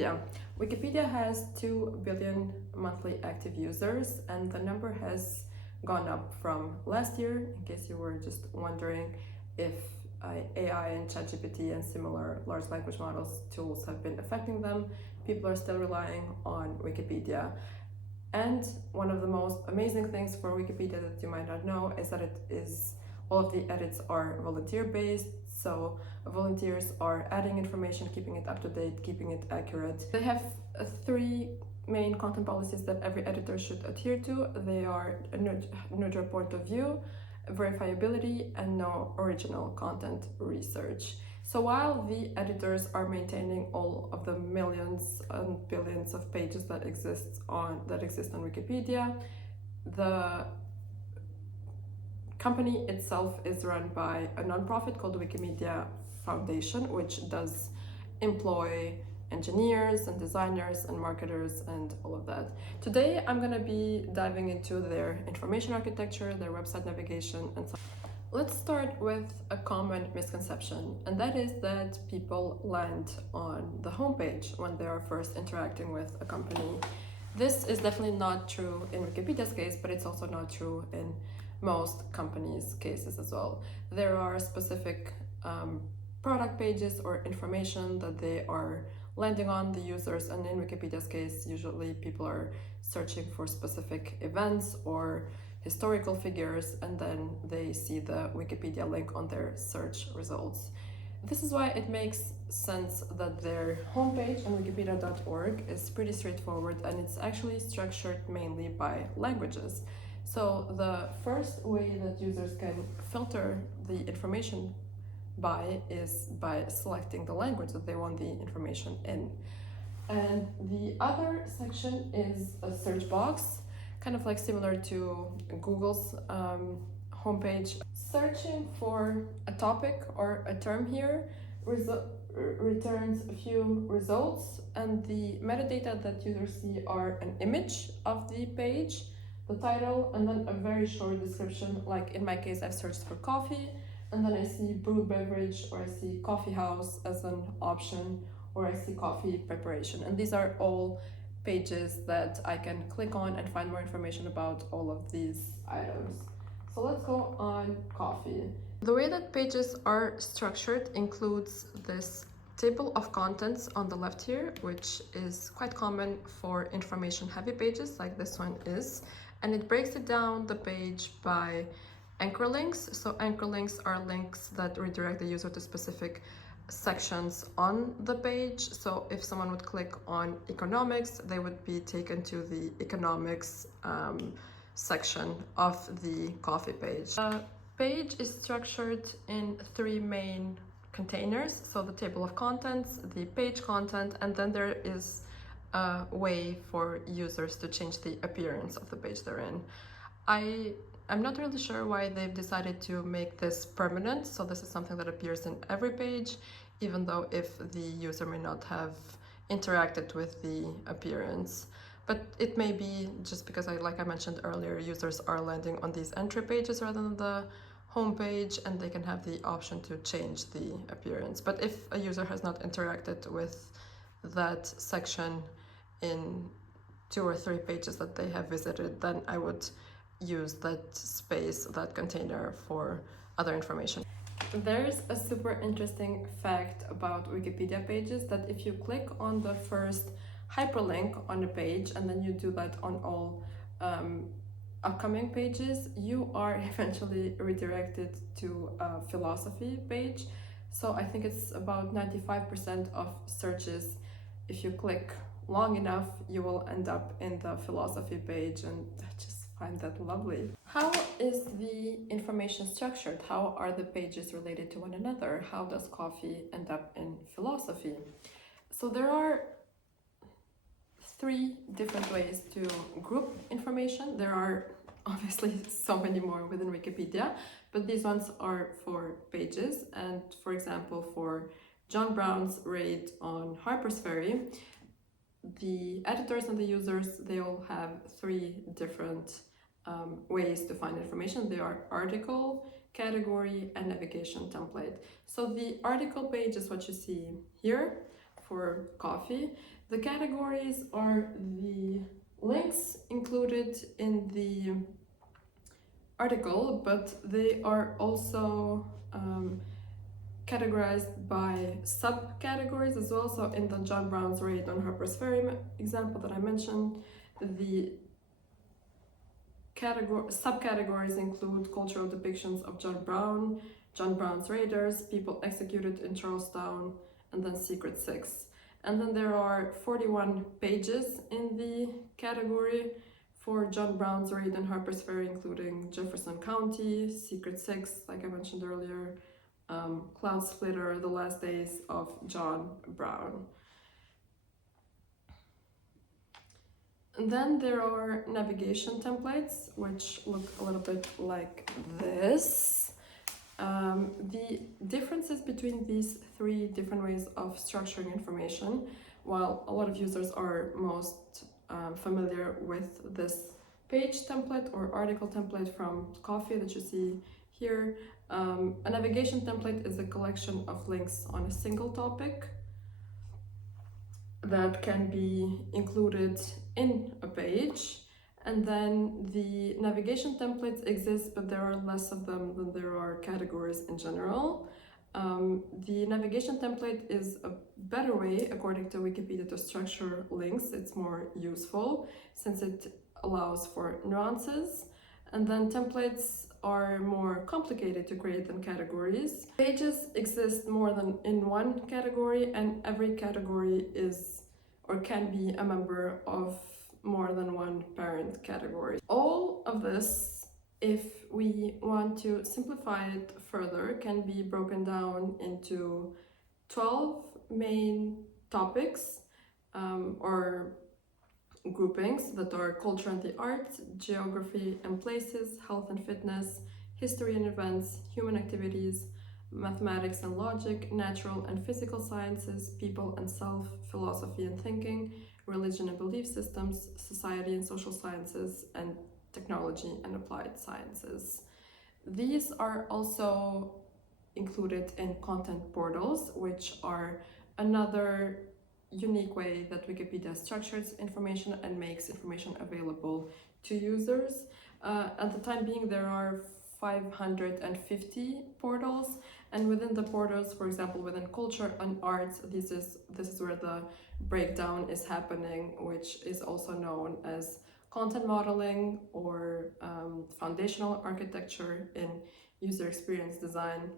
Wikipedia. Wikipedia has 2 billion monthly active users, and the number has gone up from last year, in case you were just wondering if AI and ChatGPT and similar large language models tools have been affecting them. People are still relying on Wikipedia. And one of the most amazing things for Wikipedia that you might not know is that all of the edits are volunteer-based, so volunteers are adding information, keeping it up to date, keeping it accurate. They have 3 main content policies that every editor should adhere to. They are a neutral point of view, verifiability, and no original content research. So while the editors are maintaining all of the millions and billions of pages that exist on Wikipedia, the company itself is run by a nonprofit called the Wikimedia Foundation, which does employ engineers and designers and marketers and all of that. Today I'm going to be diving into their information architecture, their website navigation, and so on. Let's start with a common misconception, and that is that people land on the homepage when they are first interacting with a company. This is definitely not true in Wikipedia's case, but it's also not true in most companies' cases as well. There are specific product pages or information that they are landing on, the users, and in Wikipedia's case, usually people are searching for specific events or historical figures, and then they see the Wikipedia link on their search results. This is why it makes sense that their homepage on wikipedia.org is pretty straightforward, and it's actually structured mainly by languages. So the first way that users can filter the information by is by selecting the language that they want the information in. And the other section is a search box, kind of like similar to Google's homepage. Searching for a topic or a term here returns a few results, and the metadata that users see are an image of the page, the title, and then a very short description. Like in my case, I've searched for coffee, and then I see brewed beverage, or I see coffee house as an option, or I see coffee preparation. And these are all pages that I can click on and find more information about all of these items. So let's go on coffee. The way that pages are structured includes this table of contents on the left here, which is quite common for information-heavy pages like this one is, and it breaks it down the page by anchor links. So anchor links are links that redirect the user to specific sections on the page. So if someone would click on economics, they would be taken to the economics section of the coffee page. The page is structured in 3 main containers. So the table of contents, the page content, and then there is a way for users to change the appearance of the page they're in. I'm not really sure why they've decided to make this permanent, so this is something that appears in every page, even though if the user may not have interacted with the appearance. But it may be just because, like I mentioned earlier, users are landing on these entry pages rather than the home page, and they can have the option to change the appearance. But if a user has not interacted with that section in 2 or 3 pages that they have visited, then I would use that space, that container, for other information. There's a super interesting fact about Wikipedia pages that if you click on the first hyperlink on a page and then you do that on all upcoming pages, you are eventually redirected to a philosophy page. So I think it's about 95% of searches, if you click long enough, you will end up in the philosophy page, and just find that lovely. How is the information structured? How are the pages related to one another? How does coffee end up in philosophy? So there are 3 different ways to group information. There are obviously so many more within Wikipedia, but these ones are for pages. And for example, for John Brown's raid on Harper's Ferry, the editors and the users, they all have 3 different ways to find information. They are article, category, and navigation template. So the article page is what you see here. for coffee. The categories are the links included in the article, but they are also categorized by subcategories as well. So in the John Brown's raid on Harper's Ferry example that I mentioned, the subcategories include cultural depictions of John Brown's raiders, people executed in Charlestown, and then Secret Six. And then there are 41 pages in the category for John Brown's raid on Harper's Ferry, including Jefferson County, Secret Six, like I mentioned earlier, Cloud Splitter, The Last Days of John Brown. And then there are navigation templates, which look a little bit like this. The differences between these three different ways of structuring information, while a lot of users are most familiar with this page template or article template from Coffee that you see here, a navigation template is a collection of links on a single topic that can be included in a page. And then the navigation templates exist, but there are less of them than there are categories in general. The navigation template is a better way, according to Wikipedia, to structure links. It's more useful since it allows for nuances. And then templates are more complicated to create than categories. Pages exist more than in one category, and every category is or can be a member of more than one parent category. All of this, if we want to simplify it further, can be broken down into 12 main topics or groupings that are culture and the arts, geography and places, health and fitness, history and events, human activities, mathematics and logic, natural and physical sciences, people and self, philosophy and thinking, religion and belief systems, society and social sciences, and technology and applied sciences. These are also included in content portals, which are another unique way that Wikipedia structures information and makes information available to users. At the time being, there are 550 portals, and within the portals, for example, within culture and arts, this is where the breakdown is happening, which is also known as content modeling or foundational architecture in user experience design,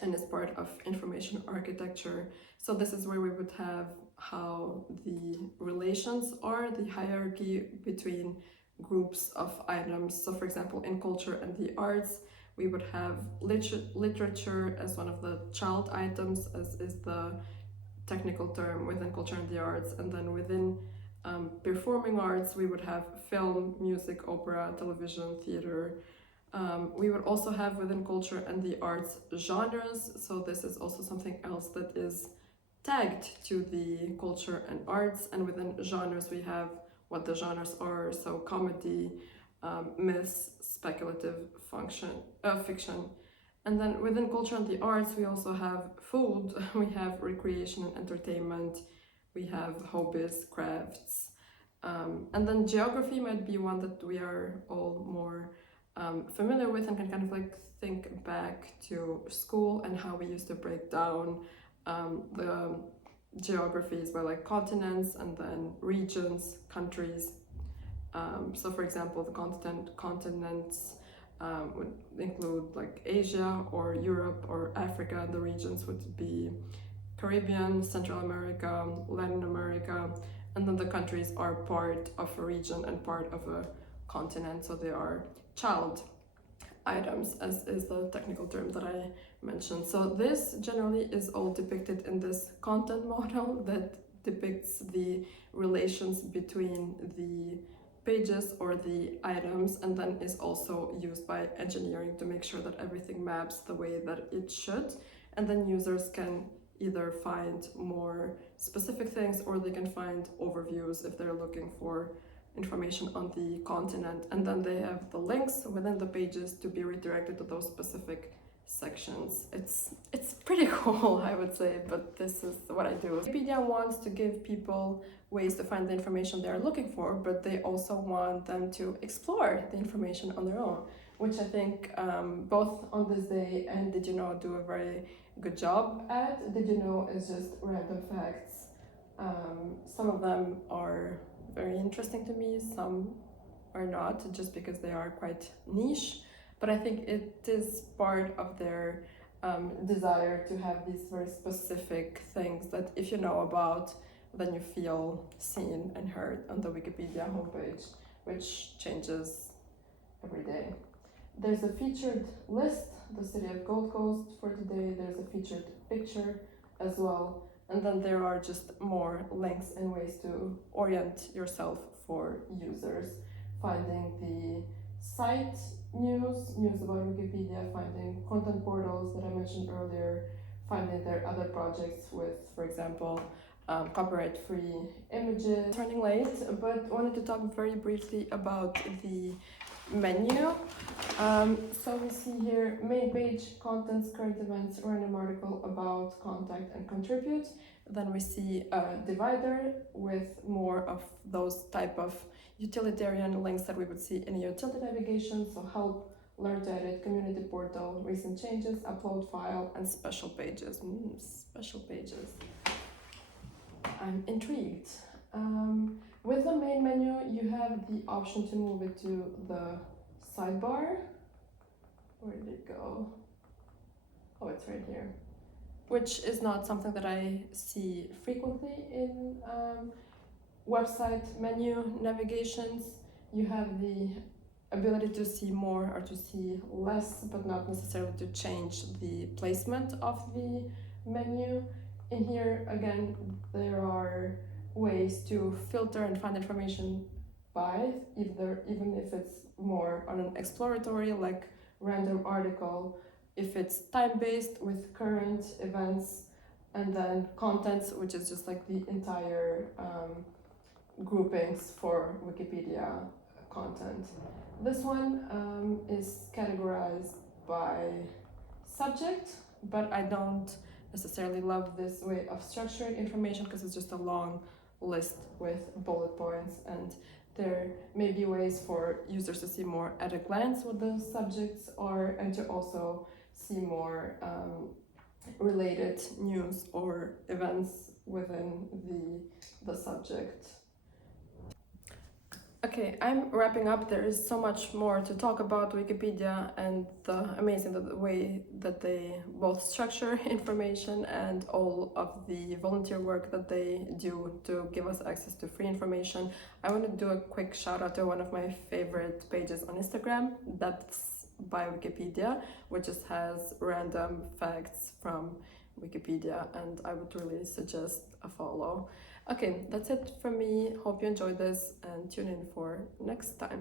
and is part of information architecture. So this is where we would have how the relations are, the hierarchy between groups of items. So for example, in culture and the arts, we would have literature as one of the child items, as is the technical term within culture and the arts. And then within performing arts, we would have film, music, opera, television, theater. We would also have within culture and the arts genres. So this is also something else that is tagged to the culture and arts. And within genres, we have what the genres are. So comedy, myths, speculative fiction. And then within culture and the arts, we also have food, we have recreation and entertainment, we have hobbies, crafts. And then geography might be one that we are all more familiar with and can kind of like think back to school and how we used to break down the geographies by like continents and then regions, countries. So for example, the continents would include like Asia or Europe or Africa. The regions would be Caribbean, Central America, Latin America, and then the countries are part of a region and part of a continent, so they are child items, as is the technical term that I mentioned. So this generally is all depicted in this content model that depicts the relations between the pages or the items, and then is also used by engineering to make sure that everything maps the way that it should. And then users can either find more specific things or they can find overviews if they're looking for information on the continent, and then they have the links within the pages to be redirected to those specific sections. It's pretty cool, I would say, but this is what I do. Wikipedia wants to give people ways to find the information they're looking for, but they also want them to explore the information on their own, which I think both On This Day and Did You Know do a very good job at. Did You Know is just random facts. Some of them are very interesting to me, some are not, just because they are quite niche. But I think it is part of their desire to have these very specific things that if you know about, then you feel seen and heard on the Wikipedia homepage, which changes every day. There's a featured list, the city of Gold Coast for today. There's a featured picture as well. And then there are just more links and ways to orient yourself for users. Finding the site news about Wikipedia, finding content portals that I mentioned earlier, finding their other projects with, for example, copyright-free images. Turning late, but wanted to talk very briefly about the menu. So we see here main page, contents, current events, random article, about, contact, and contribute. Then we see a divider with more of those type of utilitarian links that we would see in a utility navigation, so help, learn to edit, community portal, recent changes, upload file, and special pages. Special pages. I'm intrigued. With the main menu, you have the option to move it to the sidebar. Where did it go? Oh, it's right here. Which is not something that I see frequently in website menu navigations. You have the ability to see more or to see less, but not necessarily to change the placement of the menu. In here, again, there are ways to filter and find information by, even if it's more on an exploratory, like random article, if it's time-based with current events, and then contents, which is just like the entire groupings for Wikipedia content. This one is categorized by subject, but I don't necessarily love this way of structuring information because it's just a long list with bullet points, and there may be ways for users to see more at a glance what the subjects are, and to also see more related news or events within the subject. Okay, I'm wrapping up. There is so much more to talk about Wikipedia and the amazing way that they both structure information and all of the volunteer work that they do to give us access to free information. I want to do a quick shout out to one of my favorite pages on Instagram, that's by Wikipedia, which just has random facts from Wikipedia, and I would really suggest a follow. Okay, that's it from me. Hope you enjoyed this and tune in for next time.